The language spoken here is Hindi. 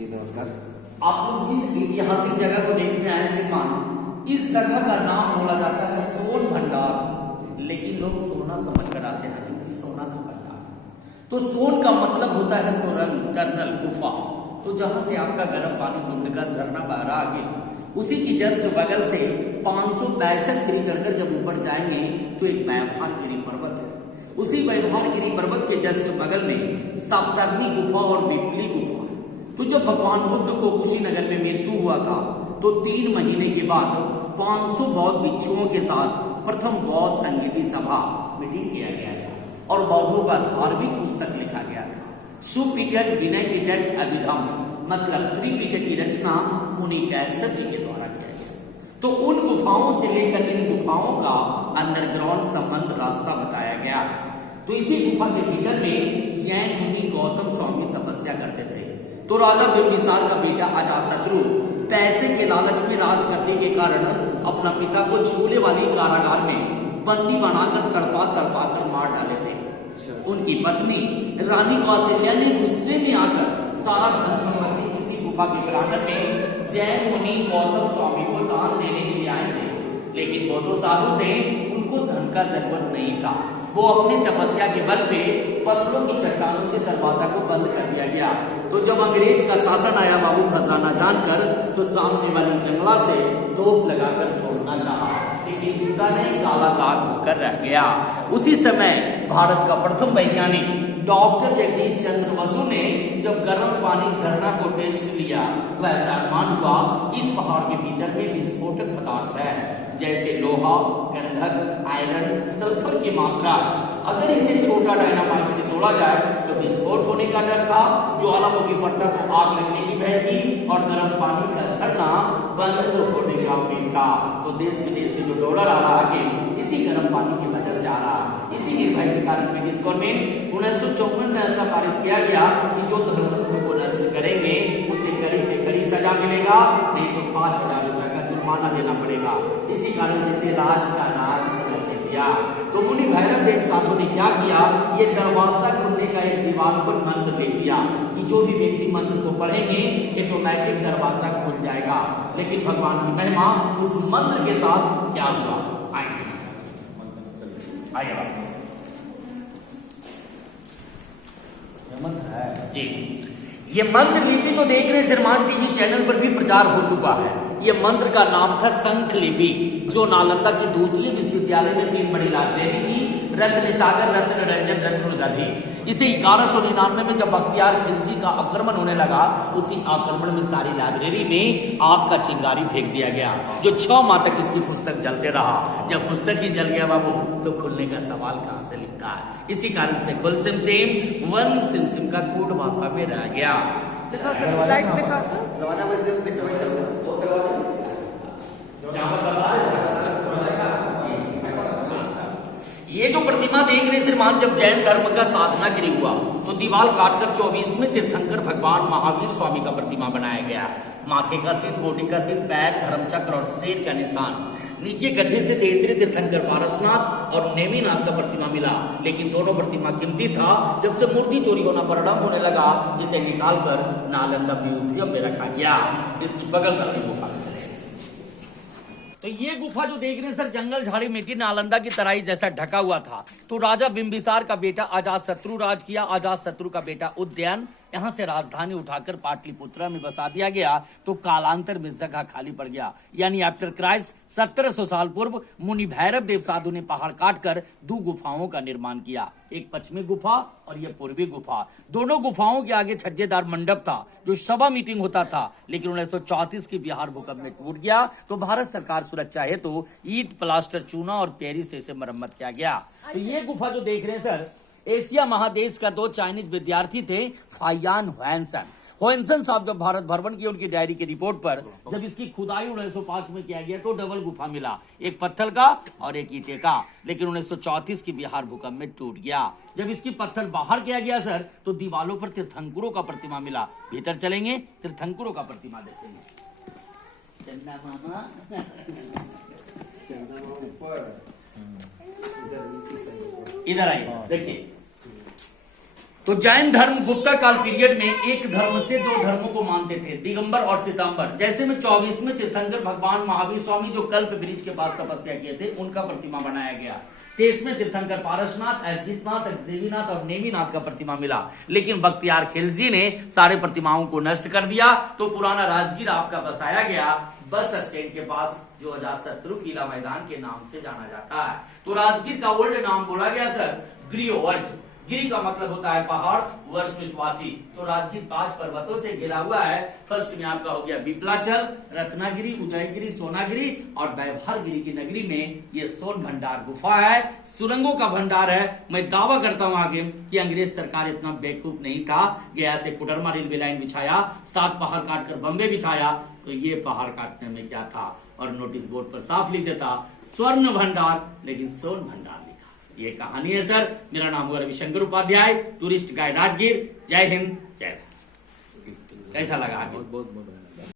जी नमस्कार। आप लोग जिस ऐतिहासिक जगह को देखने आए श्रीमान, इस जगह का नाम बोला जाता है सोन भंडार, लेकिन लोग सोना समझ कर आते हैं क्योंकि सोना का भंडार। तो सोन का मतलब होता है सुरंग, टनल, गुफा। तो जहां से आपका गर्म पानी कुंड का झरना बह रहा आगे, उसी की जस्ट बगल से 562 सीढ़ी चढ़कर जब ऊपर जाएंगे तो एक व्यवहारगिरी पर्वत है। उसी व्यवहारगिरी पर्वत के जस्ट बगल में सप्तर्णी गुफा और पिपली गुफा। तो जब भगवान बुद्ध को कुशीनगर में मृत्यु हुआ था तो 3 महीने के बाद 500 बौद्ध भिक्षुओं के साथ प्रथम बौद्ध संगीति सभा मीटिंग किया गया था और बौद्धों का धार्मिक पुस्तक लिखा गया था। सुपिटक, विनय पिटक, अभिधम मतलब त्रिपिटक की रचना मुनि कैसर जी के द्वारा किया गया। तो उन गुफाओं से लेकर इन गुफाओं का अंडरग्राउंड संबंध रास्ता बताया गया। तो इसी गुफा के भीतर में जैन मुनि गौतम स्वामी तपस्या करते थे। तो राजा बिंबिसार का बेटा अजातशत्रु पैसे के लालच में राज करने के कारण अपना पिता को झूले वाली कारागार में बंदी बनाकर तड़पा तड़पा कर मार डाले थे। उनकी पत्नी रानी कौशल्या ने गुस्से में आकर सारा धन संपत्ति किसी गुफा के प्रांगण में जैन मुनि गौतम स्वामी को दान देने के लिए आए थे। लेकिन वो तो साधु थे, उनको धन का जरूरत नहीं था। वो अपनी तपस्या के बल पे पत्थरों की चट्टानों से दरवाजा को बंद कर दिया गया। तो जब अंग्रेज का शासन आया बाबू खजाना जानकर, तो सामने वाली जंगला से तोप लगाकर तोड़ना चाहा, लेकिन जूता नहीं काला दाग होकर रह गया। उसी समय भारत का प्रथम वैज्ञानिक डॉक्टर जगदीश चंद्र बसु ने जब गर्म पानी झरना को टेस्ट लिया तो ऐसा अनुमान हुआ इस पहाड़ के भीतर में विस्फोटक पदार्थ है, जैसे लोहा, गंधक, आयरन, सल्फर की मात्रा। अगर इसे छोटा डायनामाइट से तोड़ा जाए तो विस्फोट होने का डर था, ज्वालामुखी फटना तो आग लगने की भय थी और गर्म पानी का झरना बंद तो होने का उम्मीद था। तो देश विदेश से जो डॉलर आ रहा आगे इसी गर्म पानी की वजह से आ रहा। इसी निर्भय के कारण ब्रिटिश गवर्नमेंट 1954 में ऐसा पारित किया गया कि जो धर्मस्थलों को नष्ट करेंगे उसे कड़ी से कड़ी सजा मिलेगा, नहीं तो 5000 रुपए का जुर्माना देना पड़ेगा। इसी कारण से इसे राज का राज समझ लिया। तो मुनि भैरव देव साधु ने क्या किया, ये दरवाजा खुलने का एक दीवार पर मंत्र दे दिया कि जो भी व्यक्ति मंत्र को पढ़ेंगे ऑटोमेटिक दरवाजा खुल जाएगा। लेकिन भगवान की महिमा उस मंत्र के साथ क्या हुआ, आइए जी। ये मंत्र लिपि तो देख रहे श्रीमान टीवी चैनल पर भी प्रचार हो चुका है। ये मंत्र का नाम था शंख लिपि, जो नालंदा के द्वितीय विश्वविद्यालय में 3 बड़ी लाइब्रेरी थी, रत्न सागर, रत्न रंजन, रत्न दधि। इसे 1199 में जब बख्तियार खिलजी का आक्रमण होने लगा, उसी आक्रमण में सारी लाइब्रेरी में आग का चिंगारी फेंक दिया गया, जो 6 माह तक इसकी पुस्तक जलते रहा। जब पुस्तक ही जल गया बाबू, तो खुलने का सवाल कहां से लिखा है। इसी कारण से खुल SIM SIM one SIM SIM का कोड भाषा में रह गया। ये जो प्रतिमा देख रहे श्रीमान, जब जैन धर्म का साधना गिरी हुआ तो दीवार काटकर 24वें तीर्थंकर भगवान महावीर स्वामी का प्रतिमा बनाया गया। माथे का सिर, गोटी का सिर, पैर, धर्मचक्र और शेर का निशान। नीचे गड्ढे से तीसरे तीर्थंकर पारसनाथ और नेमिनाथ का प्रतिमा मिला, लेकिन दोनों प्रतिमा कीमती था। जब से मूर्ति चोरी होना परिणाम होने लगा, इसे निकालकर नालंदा म्यूजियम में रखा गया। इसकी बगल में गुफा चले। तो ये गुफा जो देख रहे हैं सर, जंगल झाड़ी मिट्टी नालंदा की तराई जैसा ढका हुआ था। तो राजा बिंबिसार का बेटा अजातशत्रु राज किया। अजातशत्रु का बेटा उदयन यहां से राजधानी उठाकर पाटलिपुत्रा में बसा दिया गया। तो कालांतर में जगह खाली पड़ गया, यानी आफ्टर क्राइस्ट 1700 साल पूर्व मुनि भैरव देव साधु ने पहाड़ काटकर 2 गुफाओं का निर्माण किया, एक पश्चिमी गुफा और यह पूर्वी गुफा। दोनों गुफाओं के आगे छज्जेदार मंडप था जो सभा मीटिंग होता था, लेकिन 1934 की बिहार भूकंप में टूट गया। तो भारत सरकार सुरक्षा हेतु तो ईट, प्लास्टर, चूना और पेरिस से इसे मरम्मत किया गया। तो ये गुफा जो देख रहे हैं सर, एशिया महादेश का 2 चाइनीज विद्यार्थी थे, फायान होएंसन साहब जब भारत भ्रमण की उनकी डायरी की रिपोर्ट पर जब इसकी खुदाई 1905 में किया गया तो डबल गुफा मिला, एक पत्थर का और एक ईंटे का। लेकिन 1934 की बिहार भूकंप में टूट गया। जब इसकी पत्थर बाहर किया गया सर, तो दीवालों पर तीर्थंकरों का प्रतिमा मिला। भीतर चलेंगे, तीर्थंकरों का प्रतिमा देखेंगे। चंदा मामा इधर आइए, देखिए। तो जैन धर्म गुप्ता काल पीरियड में एक धर्म से दो धर्मों को मानते थे, दिगंबर और सितंबर। जैसे में 24वें तीर्थंकर भगवान महावीर स्वामी जो कल्प वृक्ष के पास तपस्या किए थे, उनका प्रतिमा बनाया गया। 23वें तीर्थंकर पारसनाथ, अजितनाथ, अक्षदेवीनाथ और नेमीनाथ का प्रतिमा मिला, लेकिन बख्तियार खिलजी ने सारे प्रतिमाओं को नष्ट कर दिया। तो पुराना राजगीर आपका बसाया गया बस स्टैंड के पास, जो अजातशत्रु किला मैदान के नाम से जाना जाता है। तो राजगीर का ओल्ड नाम बोला गया सर गिरिवर्ज। गिरी का मतलब होता है पहाड़, वर्ष विश्वासी। तो राजगीर 5 पर्वतों से घिरा हुआ है। फर्स्ट में आपका हो गया विप्लाचल, रत्नागिरी, उदयगिरी, सोनागिरी और व्यवहारगिरी की नगरी में ये सोन भंडार गुफा है, सुरंगों का भंडार है। मैं दावा करता हूं आगे कि अंग्रेज सरकार इतना बेवकूफ नहीं था, गया से कोडरमा रेलवे लाइन बिछाया, 7 पहाड़ काटकर बम्बे बिछाया, तो ये पहाड़ काटने में क्या था, और नोटिस बोर्ड पर साफ लिख देता स्वर्ण भंडार, लेकिन सोन भंडार लिखा। ये कहानी है सर। मेरा नाम हुआ रविशंकर उपाध्याय, टूरिस्ट गाइड राजगीर। जय हिंद, जय भारत। कैसा लगा? बहुत बहुत